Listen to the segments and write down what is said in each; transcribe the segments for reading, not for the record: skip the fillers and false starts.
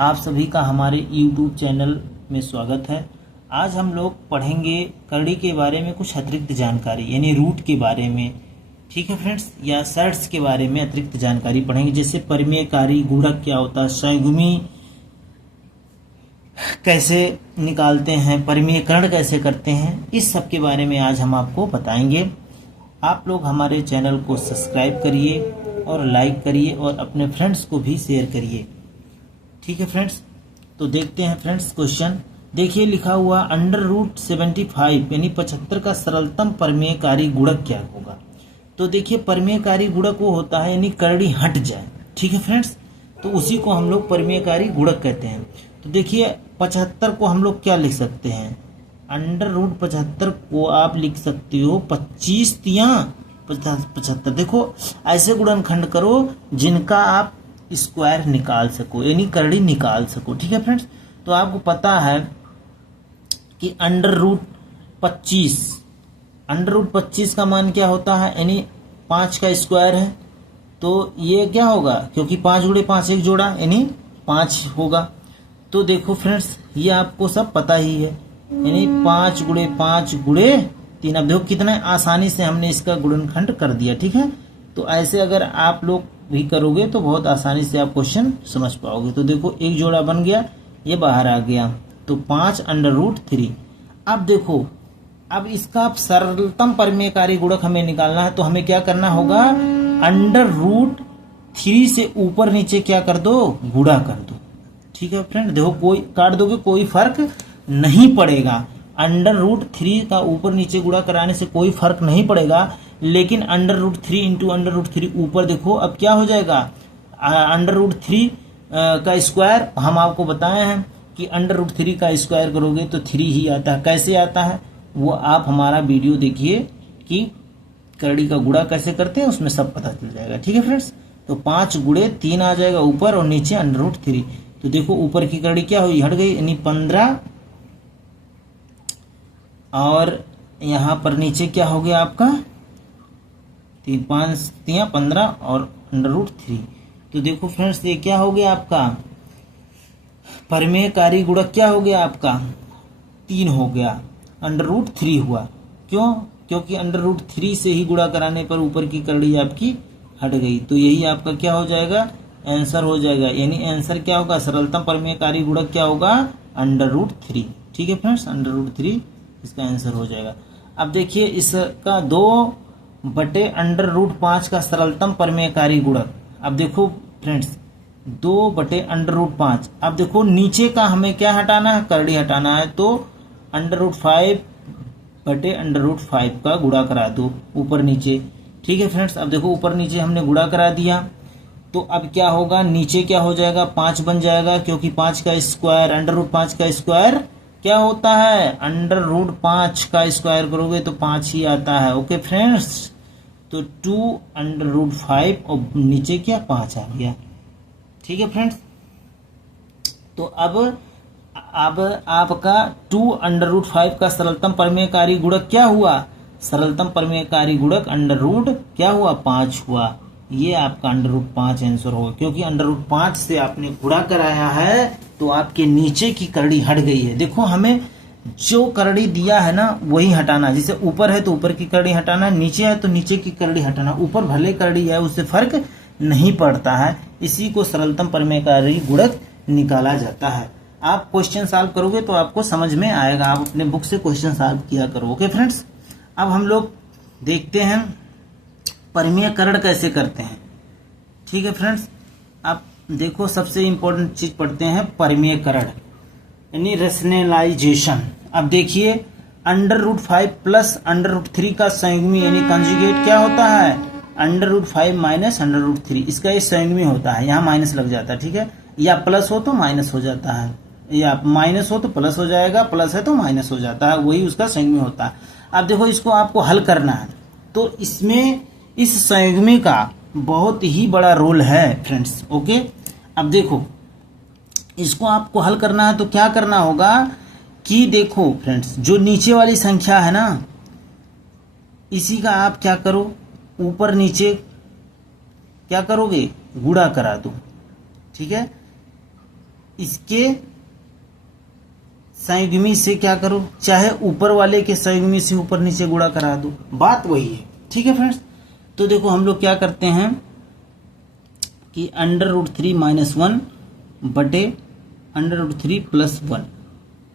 आप सभी का हमारे YouTube चैनल में स्वागत है। आज हम लोग पढ़ेंगे करड़ी के बारे में कुछ अतिरिक्त जानकारी, यानी रूट के बारे में, ठीक है फ्रेंड्स, या सर्ट्स के बारे में अतिरिक्त जानकारी पढ़ेंगे। जैसे परिमेयकारी गुणक क्या होता है, संयुग्मी कैसे निकालते हैं, परिमेयकरण कैसे करते हैं, इस सब के बारे में आज हम आपको बताएंगे। आप लोग हमारे चैनल को सब्सक्राइब करिए और लाइक करिए और अपने फ्रेंड्स को भी शेयर करिए, ठीक है फ्रेंड्स। तो देखते हैं फ्रेंड्स क्वेश्चन। देखिए लिखा हुआ √75 यानी 75 का सरलतम परिमेयकारी गुणक क्या होगा। तो देखिए परिमेयकारी गुणक वो होता है यानी करड़ी हट जाए, ठीक है फ्रेंड्स, तो उसी को हम लोग परिमेयकारी गुणक कहते हैं। तो देखिए 75 को हम लोग क्या लिख सकते हैं, √75 को आप लिख सकते हो 25 तिया 75। देखो ऐसे गुणनखंड करो जिनका आप स्क्वायर निकाल सको, यानी करड़ी निकाल सको, ठीक है फ्रेंड्स। तो आपको पता है कि √25 का मान क्या होता है, यानी 5 का स्क्वायर है। तो ये क्या होगा, क्योंकि 5 गुणे 5 एक जोड़ा यानी 5 होगा। तो देखो फ्रेंड्स ये आपको सब पता ही है, यानी 5 गुणे 5 गुणे 3। अब देखो कितना आसानी से हमने इसका गुणनखंड कर दिया, ठीक है। तो ऐसे अगर आप लोग भी करोगे तो बहुत आसानी से आप क्वेश्चन समझ पाओगे। तो देखो एक जोड़ा बन गया, ये बाहर आ गया, तो 5√3। अब देखो अब इसका सरलतम परिमेयकारी गुणक हमें निकालना है, तो हमें क्या करना होगा, √3 से ऊपर नीचे क्या कर दो, गुणा कर दो, ठीक है फ्रेंड। देखो कोई काट दोगे कोई फर्क नहीं पड़ेगा, √3 का ऊपर नीचे गुणा कराने से कोई फर्क नहीं पड़ेगा। लेकिन √3 इंटू √3 ऊपर देखो अब क्या हो जाएगा, √3 का स्क्वायर हम आपको बताए हैं कि √3 का स्क्वायर करोगे तो 3 ही आता है। कैसे आता है वो आप हमारा वीडियो देखिए कि करड़ी का गुणा कैसे करते हैं, उसमें सब पता चल जाएगा, ठीक है फ्रेंड्स। तो 5 गुणे 3 आ जाएगा ऊपर और नीचे √3। तो देखो ऊपर की करड़ी क्या हुई, हट गई, यानी 15, और यहाँ पर नीचे क्या हो गया आपका 5 तिया 15 और √3। तो देखो फ्रेंड्स ये क्या हो गया आपका परिमेयकारी गुणक, क्या हो गया आपका 3 हो गया, √3 हुआ। क्यों, क्योंकि √3 से ही गुणा कराने पर ऊपर की करड़ी आपकी हट गई। तो यही आपका क्या हो जाएगा, आंसर हो जाएगा। यानी आंसर क्या होगा, सरलतम परिमेयकारी गुणक क्या होगा, √3, ठीक है फ्रेंड्स, √3 इसका आंसर हो जाएगा। अब देखिए इसका 2/√5 का सरलतम परिमेयकारी गुणक। अब देखो फ्रेंड्स 2/√5। अब देखो नीचे का हमें क्या हटाना है, करड़ी हटाना है, तो √5/√5 का गुणा करा दो ऊपर नीचे, ठीक है फ्रेंड्स। अब देखो ऊपर नीचे हमने गुणा करा दिया, तो अब क्या होगा, नीचे क्या हो जाएगा, 5 बन जाएगा, क्योंकि 5 का स्क्वायर √5 का स्क्वायर क्या होता है, √5 का स्क्वायर करोगे तो 5 ही आता है, ओके फ्रेंड्स। तो 2√5 और नीचे क्या 5 आ गया, ठीक है फ्रेंड्स। तो अब आपका 2√5 का सरलतम परिमेयकारी गुणक क्या हुआ, सरलतम परिमेयकारी गुणक क्या हुआ 5 हुआ। ये आपका √5 आंसर होगा, क्योंकि √5 से आपने गुणा कराया है तो आपके नीचे की करड़ी हट गई है। देखो हमें जो करड़ी दिया है ना वही हटाना, जैसे ऊपर है तो ऊपर की करड़ी हटाना, नीचे है तो नीचे की करड़ी हटाना। ऊपर भले करड़ी है उससे फर्क नहीं पड़ता है, इसी को सरलतम परिमेयकारी गुणक निकाला जाता है। आप क्वेश्चन सॉल्व करोगे तो आपको समझ में आएगा, आप अपने बुक से क्वेश्चन सॉल्व किया करो, ओके फ्रेंड्स। अब हम लोग देखते हैं परिमेयकरण कैसे करते हैं, ठीक है फ्रेंड्स। अब देखो सबसे इंपॉर्टेंट चीज पढ़ते हैं परिमेयकरण, यानी रेशनलाइजेशन। अब देखिए √5 प्लस √3 का संयुग्मी यानी कंजुगेट क्या होता है, √5 माइनस √3, इसका ये संयुग्मी होता है। यहाँ माइनस लग जाता है, ठीक है, या प्लस हो तो माइनस हो जाता है, या माइनस हो तो प्लस हो जाएगा, प्लस है तो माइनस हो जाता है, वही उसका संयुग्मी होता है। अब देखो इसको आपको हल करना है, तो इसमें इस संयुग्मी का बहुत ही बड़ा रोल है फ्रेंड्स, ओके। अब देखो इसको आपको हल करना है तो क्या करना होगा कि देखो फ्रेंड्स जो नीचे वाली संख्या है ना, इसी का आप क्या करो, ऊपर नीचे क्या करोगे, गुणा करा दो, ठीक है। इसके संयुग्मी से क्या करो, चाहे ऊपर वाले के संयुग्मी से ऊपर नीचे गुणा करा दो, बात वही है। ठीक है फ्रेंड्स, तो देखो हम लोग क्या करते हैं कि √3 - 1 बटे √3 + 1।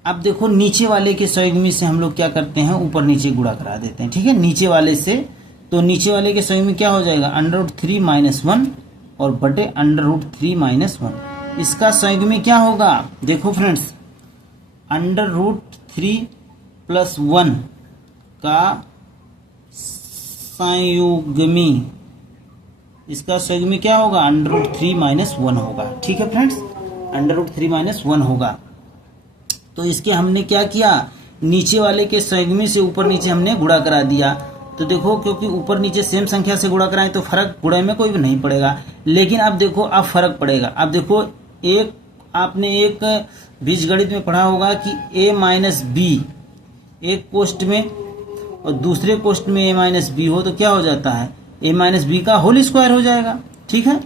अब देखो नीचे वाले के संयुग्मी से हम लोग क्या करते हैं, ऊपर नीचे गुणा करा देते हैं। ठीक है, नीचे वाले से, तो नीचे वाले के संयुग्मी क्या हो जाएगा, √3 - 1 और बटे √3 - 1। इसका संयुग्मी क्या होगा, देखो फ्रेंड्स, √3 + 1 का संयुग्मी, इसका संयुग्मी क्या होगा, √3 - 1 होगा। ठीक है फ्रेंड्स, √3 - 1 होगा। तो इसके हमने क्या किया, नीचे वाले के संयुग्मी से ऊपर नीचे हमने गुणा करा दिया। तो देखो, क्योंकि ऊपर नीचे सेम संख्या से गुणा कराएं तो फर्क गुणा में कोई भी नहीं पड़ेगा, लेकिन अब देखो अब फर्क पड़ेगा। अब देखो, एक आपने एक बीजगणित में पढ़ा होगा कि a - b एक कोष्ठ में और दूसरे कोष्ठ में a - b हो तो क्या हो जाता है, a - b का होल स्क्वायर हो जाएगा। ठीक है,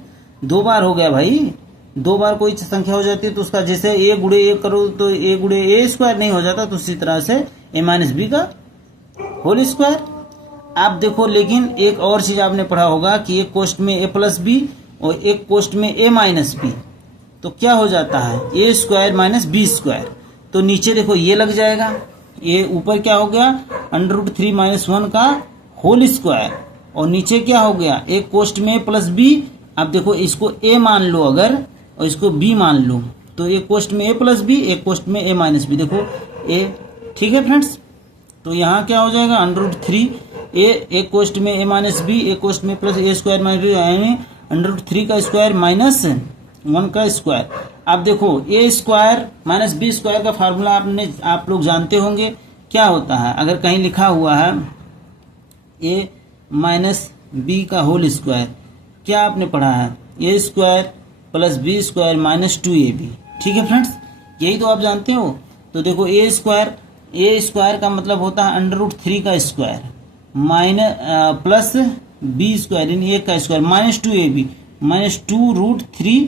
2 बार हो गया भाई, 2 बार कोई संख्या हो जाती है तो उसका जैसे a × a करो तो a × a स्क्वायर नहीं हो जाता, तो उसी तरह से a - b का होल स्क्वायर। आप देखो, लेकिन एक और चीज आपने पढ़ा होगा कि एक कोष्ठ में a + b और एक कोष्ठ में a - b, तो क्या हो जाता है, a² - b²। तो नीचे देखो ये लग जाएगा, ये ऊपर क्या हो गया, √3 - 1 का होल स्क्वायर, और नीचे क्या हो गया, एक कोष्ठ में a + b। अब देखो इसको a मान लो अगर, और इसको b मान लो, तो एक कोष्ठ में a + b, एक कोष्ठ में a - b, देखो a। ठीक है फ्रेंड्स, तो यहाँ क्या हो जाएगा, √3 a, एक कोष्ठ में a - b, एक कोष्ठ में प्लस a² - b, यानी √3 का स्क्वायर माइनस 1 का स्क्वायर। अब देखो a² - b² का फार्मूला आप लोग जानते होंगे क्या होता है। अगर कहीं लिखा हुआ है a - b का होल स्क्वायर, क्या आपने पढ़ा है, a² + b² - 2ab। ठीक है फ्रेंड्स, यही तो आप जानते हो। तो देखो a² का मतलब होता है √3 का स्क्वायर प्लस b² यानी 1 का स्क्वायर माइनस 2ab -2√3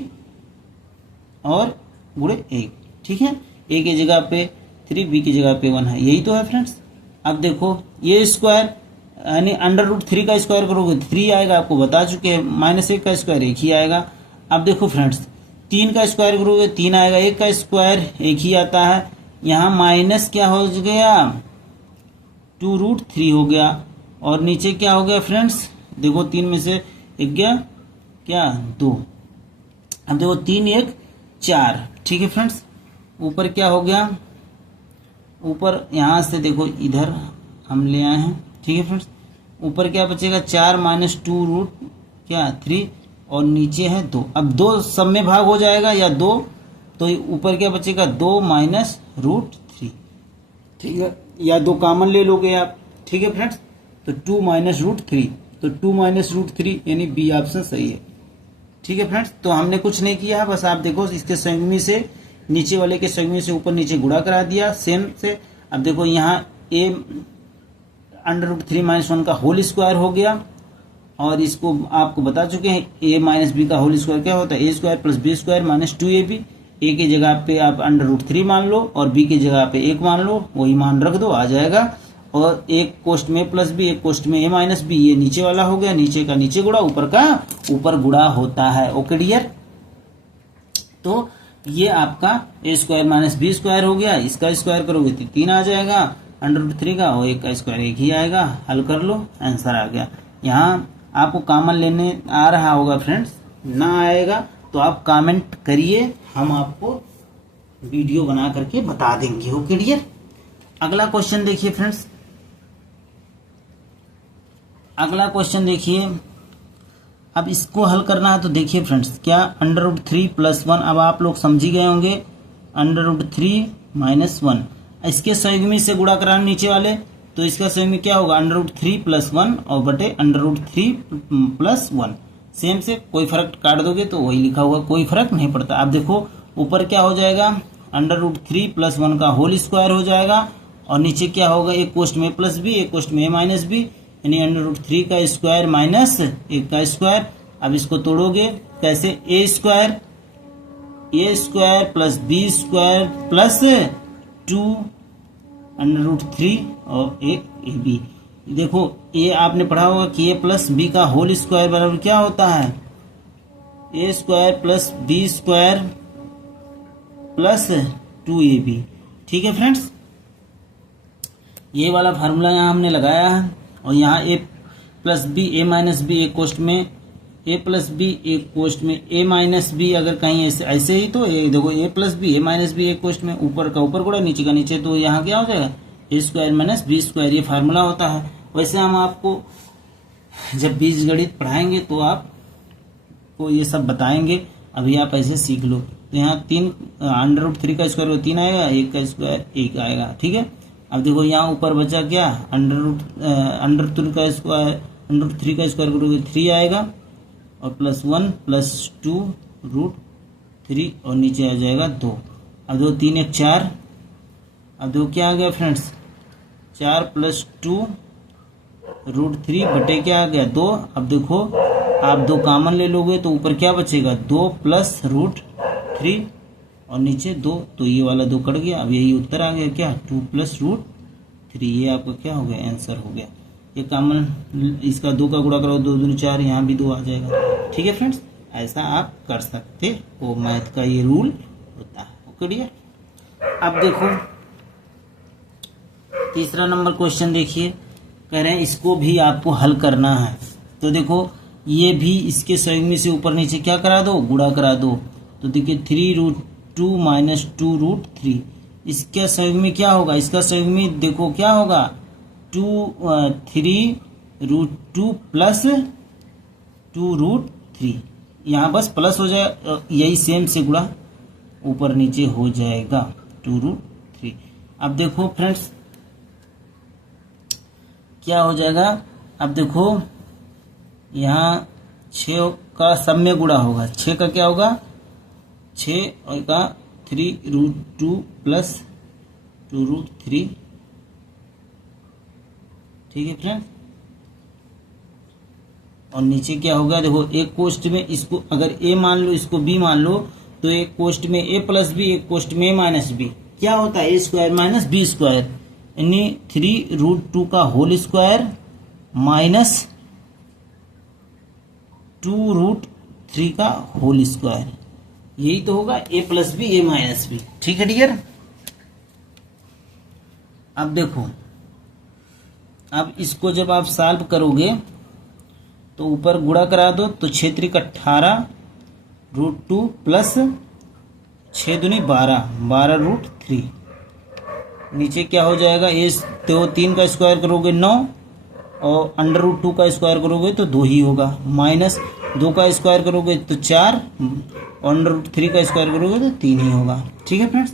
और गुणे 1। ठीक है, a की जगह पे 3, b की जगह पे 1 है, यही तो है फ्रेंड्स। अब देखो ये स्क्वायर यानी √3 का स्क्वायर करोगे 3 आएगा, आपको बता चुके हैं, -1 का स्क्वायर 1 ही आएगा। अब देखो फ्रेंड्स, 3 का स्क्वायर करोगे 3 आएगा, 1 का स्क्वायर 1 ही आता है। यहाँ माइनस क्या हो गया, 2√3 हो गया, और नीचे क्या हो गया फ्रेंड्स, देखो 3 में से 1 गया क्या, 2। अब देखो 3 1 4। ठीक है फ्रेंड्स, ऊपर क्या हो गया, ऊपर यहाँ से देखो इधर हम ले आए हैं। ठीक है फ्रेंड्स, ऊपर क्या बचेगा, 4 - 2√3 और नीचे है 2। अब 2 सब में भाग हो जाएगा या 2, तो ऊपर क्या बचेगा, 2 - √3। ठीक है, या 2 कॉमन ले लोगे आप। ठीक है फ्रेंड्स, तो 2 - √3, तो 2 - √3 यानी बी ऑप्शन सही है। ठीक है फ्रेंड्स, तो हमने कुछ नहीं किया है, बस आप देखो इसके संयुग्मी से, नीचे वाले के संयुग्मी से ऊपर नीचे गुणा करा दिया सेम से। अब देखो यहाँ a √3 - 1 का होल स्क्वायर हो गया, और इसको आपको बता चुके हैं a - b का होल स्क्वायर क्या होता है, a² + b² - 2ab। a की जगह पे आप √3 मान लो और b की जगह पे 1 मान लो, वही मान रख दो, आ जाएगा। और एक कोष्ठ में +b, एक कोष्ठ में a - b, ये नीचे वाला हो गया, नीचे का नीचे गुणा, ऊपर का ऊपर गुणा होता है। ओके डियर, तो ये आपका a² - b² हो गया, इसका स्क्वायर करोगे तो 3 आ जाएगा √3 का, और 1 का स्क्वायर 1 ही आएगा। हल कर लो, आंसर आ गया। यहाँ आपको कॉमन लेने आ रहा होगा फ्रेंड्स, ना आएगा तो आप कमेंट करिए, हम आपको वीडियो बना करके बता देंगे। ओके डियर, अगला क्वेश्चन देखिए फ्रेंड्स, अगला क्वेश्चन देखिए। अब इसको हल करना है तो देखिए फ्रेंड्स, क्या √3 + 1, अब आप लोग समझ ही गए होंगे, √3 - 1 इसके संयुग्मी से गुणा कराना नीचे वाले, तो इसका संयुग्मी क्या होगा, √3 + 1 और बटे √3 + 1। सेम से कोई फर्क काट दोगे तो वही लिखा होगा, कोई फर्क नहीं पड़ता। अब देखो ऊपर क्या हो जाएगा, √3 + 1 का होल स्क्वायर हो जाएगा, और नीचे क्या होगा, एक कोष्ठ में +b, एक कोष्ठ में a - b, यानी √3 का स्क्वायर माइनस 1 का स्क्वायर। अब इसको तोड़ोगे कैसे, a² a square plus b square plus 2√3 और एक ए बी। देखो ए आपने पढ़ा होगा कि ए प्लस बी का होल स्क्वायर बराबर क्या होता है, a square plus b square plus 2ab। ठीक है फ्रेंड्स, ये वाला फार्मूला यहाँ हमने लगाया है। और यहाँ ए प्लस बी ए माइनस बी एक कोष्ट में, ए प्लस बी एक कोष्ट में, ए माइनस बी अगर कहीं ऐसे ही तो ये देखो ए प्लस बी ए माइनस बी एक कोष्ट में, ऊपर का ऊपर गुणा नीचे का नीचे, तो यहाँ क्या हो जाएगा ए स्क्वायर माइनस बी स्क्वायर, ये फार्मूला होता है। वैसे हम आपको जब बीजगणित पढ़ाएंगे तो आपको ये सब बताएंगे, अभी आप ऐसे सीख लो। यहाँ 3√3 का स्क्वायर 3 आएगा, 1 का स्क्वायर 1 आएगा। ठीक है, अब देखो यहाँ ऊपर बचा क्या, √3 का स्क्वायर, √3 का स्क्वायर करोगे 3 आएगा और +1 + 2√3 और नीचे आ जाएगा 2। अब दो 3 1 4, अब दो क्या आ गया फ्रेंड्स 4 + 2√3 बटे क्या आ गया 2। अब देखो आप 2 कॉमन ले लोगे तो ऊपर क्या बचेगा 2 + √3 और नीचे 2, तो ये वाला 2 कट गया। अब यही उत्तर आ गया क्या 2 + √3, ये आपका क्या हो गया आंसर हो गया। ये कॉमन इसका 2 का गुणा करो 2 दूनी 4, यहाँ भी 2 आ जाएगा। ठीक है फ्रेंड्स, ऐसा आप कर सकते हो, मैथ का ये रूल होता है। ओके डियर, अब देखो तीसरा नंबर क्वेश्चन देखिए, कह रहे हैं इसको भी आपको हल करना है। तो देखो ये भी इसके सहयोगी से ऊपर नीचे क्या करा दो, गुणा करा दो। तो देखिए 3√2 - 2√3, इसके सहयोगी में क्या होगा, इसका सहयोगी में देखो क्या होगा 3√2 + 2√3, यहाँ बस प्लस हो जाए, यही सेम से गुणा ऊपर नीचे हो जाएगा 2√3। अब देखो फ्रेंड्स क्या हो जाएगा, अब देखो यहाँ 6 का सब में गुणा होगा, 6 का क्या होगा 6 और का 3√2 + 2√3। ठीक है फ्रेंड्स, और नीचे क्या होगा देखो एक कोष्ट में इसको अगर ए मान लो इसको बी मान लो, तो एक कोष्ट में ए + बी एक कोष्ट में माइनस बी, क्या होता है a square minus B square, यानी 3√2 का होल स्क्वायर माइनस 2√3 का होल स्क्वायर, यही तो होगा ए + बी ए माइनस बी। ठीक है डियर, अब देखो अब इसको जब आप सॉल्व करोगे तो ऊपर गुणा करा दो, तो 6 × 18√2 + 6 दूनी 12 12√3, नीचे क्या हो जाएगा ये तो 3 का स्क्वायर करोगे 9 और √2 का स्क्वायर करोगे तो 2 ही होगा, माइनस 2 का स्क्वायर करोगे तो 4 और √3 का स्क्वायर करोगे तो 3 ही होगा। ठीक है फ्रेंड्स,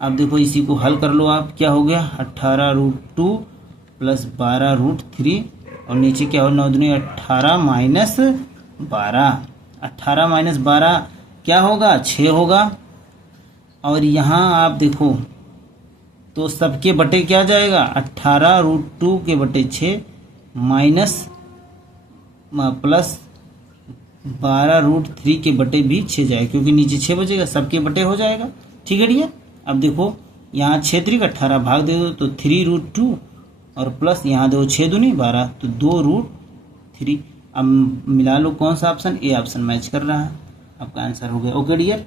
अब देखो इसी को हल कर लो आप, क्या हो गया 18√2 + 12√3 और नीचे क्या हो 9 दूनी 18 - 12, 18 - 12 क्या होगा 6 होगा। और यहाँ आप देखो तो सबके बटे क्या जाएगा 18√2 के बटे 6 माइनस प्लस 12√3 के बटे भी 6 जाएगा, क्योंकि नीचे 6 बचेगा, सबके बटे हो जाएगा। ठीक है डियर, अब देखो यहाँ 6 × 18 भाग दे दो तो 3√2 और प्लस यहाँ दो 6 दूनी 12 तो 2√3। अब मिला लो कौन सा ऑप्शन, ए ऑप्शन मैच कर रहा है, आपका आंसर हो गया। ओके डियर,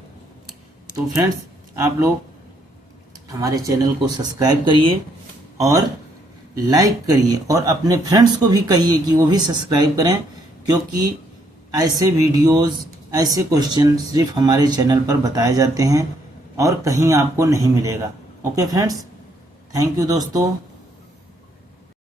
तो फ्रेंड्स आप लोग हमारे चैनल को सब्सक्राइब करिए और लाइक करिए और अपने फ्रेंड्स को भी कहिए कि वो भी सब्सक्राइब करें, क्योंकि ऐसे वीडियोस ऐसे क्वेश्चन सिर्फ हमारे चैनल पर बताए जाते हैं और कहीं आपको नहीं मिलेगा। ओके फ्रेंड्स, थैंक यू दोस्तों।